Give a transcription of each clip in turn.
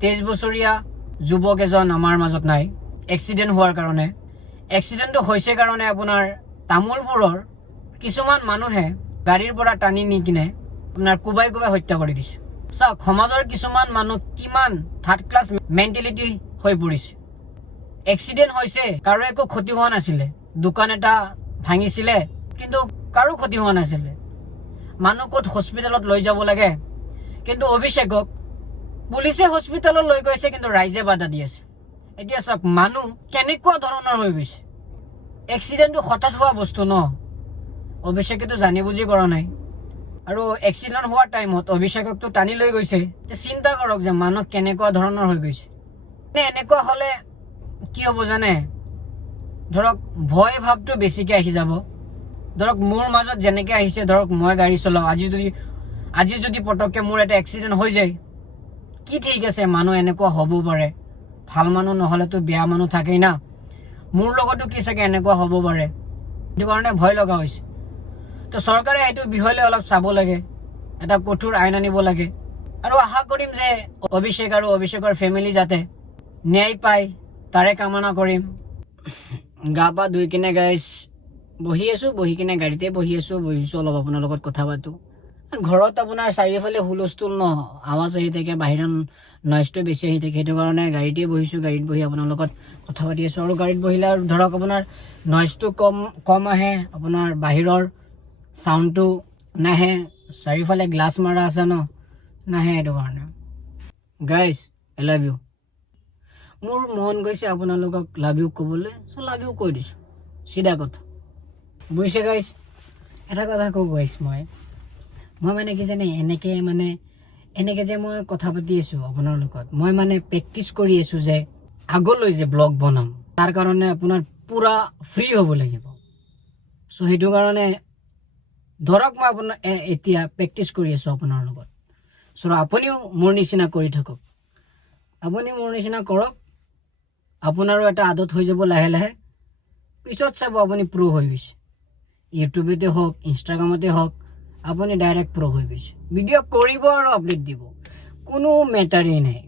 23 বছৰীয়া যুৱক এজন আমাৰ মাজত নাই এক্সিডেণ্ট হোৱাৰ কাৰণে। এক্সিডেণ্টটো হৈছে কাৰণে আপোনাৰ তামোলপুৰৰ কিছুমান মানুহে গাড়ীৰ পৰা টানি নি কিনে আপোনাৰ কোবাই কোবাই হত্যা কৰি দিছে। চাওক, সমাজৰ কিছুমান মানুহ কিমান থাৰ্ড ক্লাছ মেণ্টেলিটি হৈ পৰিছে। এক্সিডেণ্ট হৈছে, কাৰো একো ক্ষতি হোৱা নাছিলে, দোকান এটা ভাঙিছিলে কিন্তু কাৰো ক্ষতি হোৱা নাছিলে। মানুহ ক'ত হস্পিটেলত লৈ যাব লাগে, কিন্তু অভিষেকক পুলিচে হস্পিটেলত লৈ গৈছে কিন্তু ৰাইজে বাধা দি আছে। এতিয়া চাওক, মানুহ কেনেকুৱা ধৰণৰ হৈ গৈছে। এক্সিডেণ্টটো হঠাৎ হোৱা বস্তু ন, অভিষেকেতো জানি বুজি কৰা নাই। আৰু এক্সিডেণ্ট হোৱাৰ টাইমত অভিষেককতো টানি লৈ গৈছে। চিন্তা কৰক যে মানুহ কেনেকুৱা ধৰণৰ হৈ গৈছে। এনেকুৱা হ'লে কি হ'ব জানে, ধৰক ভয় ভাৱটো বেছিকৈ আহি যাব। ধৰক মোৰ মাজত যেনেকৈ আহিছে, ধৰক মই গাড়ী চলাওঁ, আজি যদি পটককৈ মোৰ এটা এক্সিডেণ্ট হৈ যায়, কি ঠিক আছে, মানুহ এনেকুৱা হ'ব পাৰে। ভাল মানুহ নহ'লেতো বেয়া মানুহ থাকেই না। মোৰ লগতো কি চাগে এনেকুৱা হ'ব পাৰে, সেইটো কাৰণে ভয় লগা হৈছে। তো চৰকাৰে এইটো বিষয়লৈ অলপ চাব লাগে, এটা কঠোৰ আইন আনিব লাগে। আৰু আশা কৰিম যে অভিষেক আৰু অভিষেকৰ ফেমিলি যাতে ন্যায় পায়, তাৰে কামনা কৰিম। গা পা ধুই কিনে গাইছ বহি কিনে গাড়ীতে বহিছোঁ অলপ আপোনাৰ লগত কথা পাতোঁ। ঘৰত আপোনাৰ চাৰিওফালে হুলস্থুল ন, আৱাজ আহি থাকে, বাহিৰৰ নইজটো বেছি আহি থাকে, সেইটো কাৰণে গাড়ীতে বহিছোঁ। গাড়ীত বহি আপোনাৰ লগত কথা পাতি আছোঁ। আৰু গাড়ীত বহিলে আৰু ধৰক আপোনাৰ নইজটো কম আহে, আপোনাৰ বাহিৰৰ চাউণ্ডটো নাহে, চাৰিওফালে গ্লাছ মাৰা আছে ন, নাহে। সেইটো কাৰণে গাইজ, আই লাভ ইউ। মোৰ মন গৈছে আপোনালোকক লাভ ইউ ক'বলৈ, চ' লাভ ইউ কৈ দিছোঁ, চিধা কথা, বুজিছে গাইজ। এটা কথা কওঁ গাইজ, মই মানে কি জানে, এনেকৈ যে মই কথা পাতি আছোঁ আপোনাৰ লগত, মই মানে প্ৰেক্টিচ কৰি আছোঁ যে আগলৈ যে ব্লগ বনাম, তাৰ কাৰণে আপোনাৰ পূৰা ফ্ৰী হ'ব লাগিব। চ' সেইটো কাৰণে ধৰক মই আপোনাৰ এতিয়া প্ৰেক্টিচ কৰি আছোঁ আপোনাৰ লগত। চ' আপুনিও মোৰ নিচিনা কৰি থাকক, আপুনি মোৰ নিচিনা কৰক, আপোনাৰো এটা আদত হৈ যাব লাহে লাহে। পিছত চাব আপুনি প্ৰ' হৈ গৈছে, ইউটিউবতে হওক, ইনষ্টাগ্ৰামতে হওক, আপুনি ডাইৰেক্ট প্ৰ' হৈ গৈছে। ভিডিঅ' কৰিব আৰু আপলোড দিব, কোনো মেটাৰেই নাই,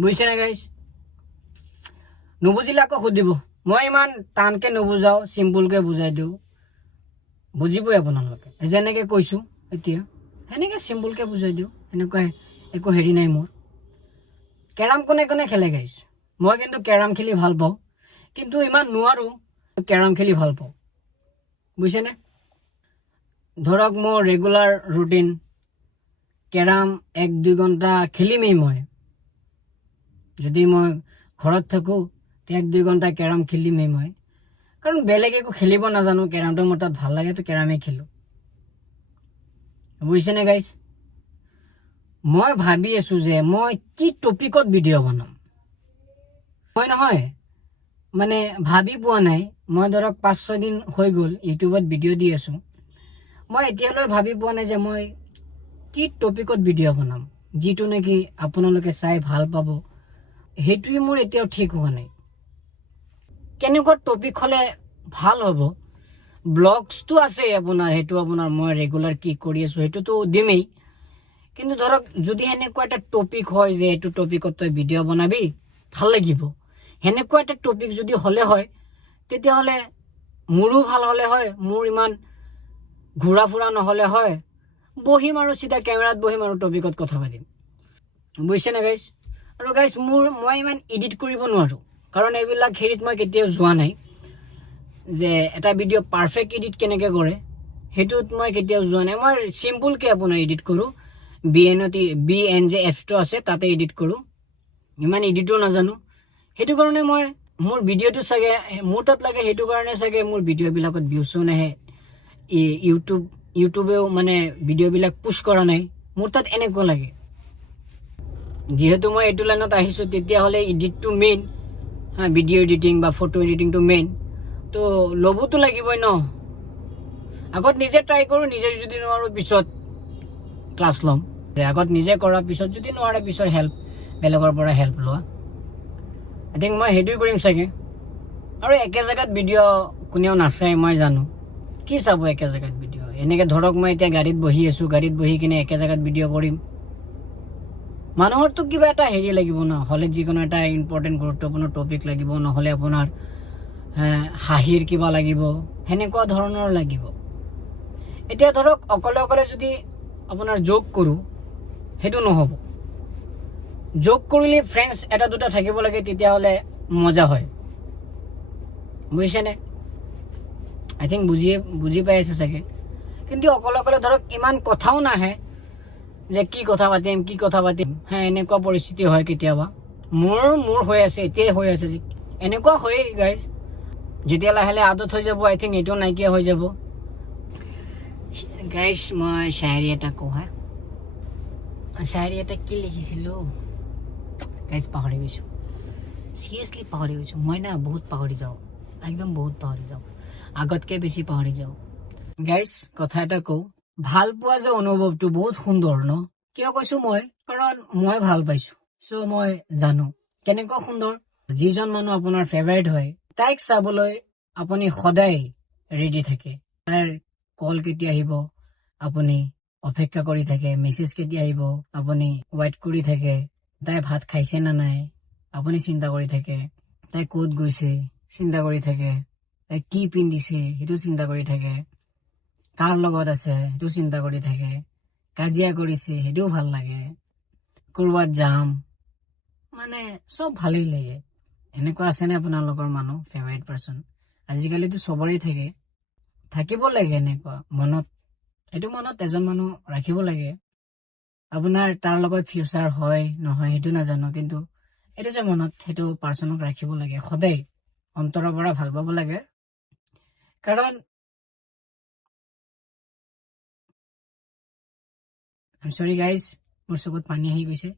বুজিছেনে গাইজ। নুবুজিলে আকৌ সুধিব, মই ইমান টানকৈ নুবুজাওঁ, চিম্পুলকৈ বুজাই দিওঁ, বুজিবই আপোনালোকে। যেনেকৈ কৈছোঁ এতিয়া সেনেকৈ চিম্পুলকৈ বুজাই দিওঁ, এনেকুৱা একো হেৰি নাই মোৰ। কেৰম কোনে খেলে গাইজ, মই কিন্তু কেৰম খেলি ভাল পাওঁ, কিন্তু ইমান নোৱাৰোঁ, কেৰম খেলি ভাল পাওঁ, বুজিছেনে। ধৰক মোৰ ৰেগুলাৰ ৰুটিন কেৰম 1-2 ঘণ্টা খেলিমেই মই। যদি মই ঘৰত থাকোঁ 1-2 ঘণ্টা কেৰম খেলিমেই মই, কাৰণ বেলেগ একো খেলিব নাজানো। কেৰমটো মোৰ তাত ভাল লাগে, তো কেৰমেই খেলোঁ, বুজিছেনে গাইজ। মই ভাবি আছোঁ যে মই কি টপিকত ভিডিঅ' বনাম। মই নহয় মানে ভাবি পোৱা নাই। মই ধৰক 5-6 দিন হৈ গ'ল ইউটিউবত ভিডিঅ' দি আছোঁ, মই এতিয়ালৈ ভাবি পোৱা নাই যে মই কি টপিকত ভিডিঅ' বনাম, যিটো নেকি আপোনালোকে চাই ভাল পাব। সেইটোৱে মোৰ এতিয়াও ঠিক হোৱা নাই, কেনেকুৱা টপিক হ'লে ভাল হ'ব। ব্লগছটো আছে আপোনাৰ, সেইটো আপোনাৰ মই ৰেগুলাৰ কি কৰি আছোঁ সেইটোতো দিমেই, কিন্তু ধৰক যদি সেনেকুৱা এটা টপিক হয় যে এইটো টপিকত তই ভিডিঅ' বনাবি ভাল লাগিব, সেনেকুৱা এটা টপিক যদি হ'লে হয়, তেতিয়াহ'লে মোৰো ভাল হ'লে হয়, মোৰ ইমান ঘূৰা ফুৰা নহ'লে হয়, বহিম আৰু চিধা কেমেৰাত বহিম আৰু টপিকত কথা পাতিম, বুজিছেনে গাইজ। আৰু গাইজ মই ইমান এডিট কৰিব নোৱাৰোঁ, কাৰণ এইবিলাক হেৰিত মই কেতিয়াও যোৱা নাই, যে এটা ভিডিঅ' পাৰফেক্ট এডিট কেনেকৈ কৰে সেইটোত মই কেতিয়াও যোৱা নাই। মই চিম্পুলকৈ আপোনাৰ এডিট কৰোঁ, BN যে এপছটো আছে তাতে এডিট কৰোঁ, ইমান এডিটো নাজানো। সেইটো কাৰণে মোৰ ভিডিঅ'টো চাগে মোৰ তাত লাগে, সেইটো কাৰণে চাগে মোৰ ভিডিঅ'বিলাকত ভিউছো নাহে, ইউটিউবেও মানে ভিডিঅ'বিলাক পুছ কৰা নাই, মোৰ তাত এনেকুৱা লাগে। যিহেতু মই এইটো লাইনত আহিছোঁ, তেতিয়াহ'লে এডিটটো মেইন, ভিডিঅ' এডিটিং বা ফটো এডিটিংটো মেইন, তো ল'বতো লাগিবই ন। আগত নিজে ট্ৰাই কৰোঁ, নিজে যদি নোৱাৰোঁ পিছত ক্লাছ ল'ম। আগত নিজে কৰাৰ পিছত যদি নোৱাৰে পিছত বেলেগৰ পৰা হেল্প লোৱা। আই থিংক মই সেইটোৱে কৰিম চাগে। আৰু একে জেগাত ভিডিঅ' কোনেও নাচায় মই জানো, কি চাব একে জেগাত ভিডিঅ'। এনেকৈ ধৰক মই এতিয়া গাড়ীত বহি আছোঁ, গাড়ীত বহি কিনে একে জেগাত ভিডিঅ' কৰিম, মানুহৰতো কিবা এটা হেৰি লাগিব ন, হ'লে যিকোনো এটা ইম্পৰ্টেণ্ট গুৰুত্বপূৰ্ণ টপিক লাগিব, নহ'লে আপোনাৰ হাঁহিৰ কিবা লাগিব, সেনেকুৱা ধৰণৰ লাগিব। এতিয়া ধৰক অকলে অকলে যদি আপোনাৰ যোগ কৰোঁ, সেইটো নহ'ব। যোগ কৰিলে ফ্ৰেণ্ডছ এটা দুটা থাকিব লাগে, তেতিয়াহ'লে মজা হয়, বুজিছেনে? আই থিংক বুজি পাই আছে চাগে। কিন্তু অকলে অকলে ধৰক ইমান কথাও নাহে যে কি কথা পাতিম এনেকুৱা পৰিস্থিতি হয় কেতিয়াবা। মোৰ হৈ আছে, এতিয়াই হৈ আছে যে এনেকুৱা হয়েই গাইজ। যেতিয়া লাহে লাহে আদত হৈ যাব, আই থিংক এইটো নাইকিয়া হৈ যাব। গাইজ মই শায়েৰী এটা কওঁ হা। শায়েৰী এটা কি লিখিছিলোঁ গাইজ, পাহৰি গৈছোঁ, চিৰিয়াছলি পাহৰি গৈছোঁ। মই না বহুত পাহৰি যাওঁ, একদম বহুত পাহৰি যাওঁ, আগতকৈ বেছি পাহৰি যাওঁ। গাইজ কথা এটা কওঁ, ভাল পোৱা যে অনুভৱটো বহুত সুন্দৰ ন। কিয় কৈছোঁ মই, কাৰণ মই ভাল পাইছোঁ, চ' মই জানো কেনেকুৱা সুন্দৰ। যিজন মানুহ আপোনাৰ ফেভাৰিট হয়, তাইক চাবলৈ আপুনি সদায় ৰেডি থাকে। তাইৰ কল কেতিয়া আহিব আপুনি অপেক্ষা কৰি থাকে, মেছেজ কেতিয়া আহিব আপুনি ৱেইট কৰি থাকে। তাই ভাত খাইছে নে নাই আপুনি চিন্তা কৰি থাকে। তাই ক'ত গৈছে চিন্তা কৰি থাকে। তাই কি পিন্ধিছে সেইটো চিন্তা কৰি থাকে। কাৰ লগত আছে সেইটো চিন্তা কৰি থাকে। কাজিয়া কৰিছে সেইটোও ভাল লাগে। ক'ৰবাত যাম, মানে চব ভালেই লাগে। এনেকুৱা আছেনে আপোনালোকৰ মানুহ ফেভাৰিট পাৰ্চন? আজিকালিতো চবৰে থাকে, থাকিব লাগে এনেকুৱা মনত। সেইটো মনত এজন মানুহ ৰাখিব লাগে। আপোনাৰ তাৰ লগত ফিউচাৰ হয় নহয় সেইটো নাজানো, কিন্তু এইটো যে মনত, সেইটো পাৰ্চনক ৰাখিব লাগে সদায়, অন্তৰৰ পৰা ভাল পাব লাগে। কাৰণ আই এম চৰি গাইজ, মোৰ চকুত পানী আহি গৈছে।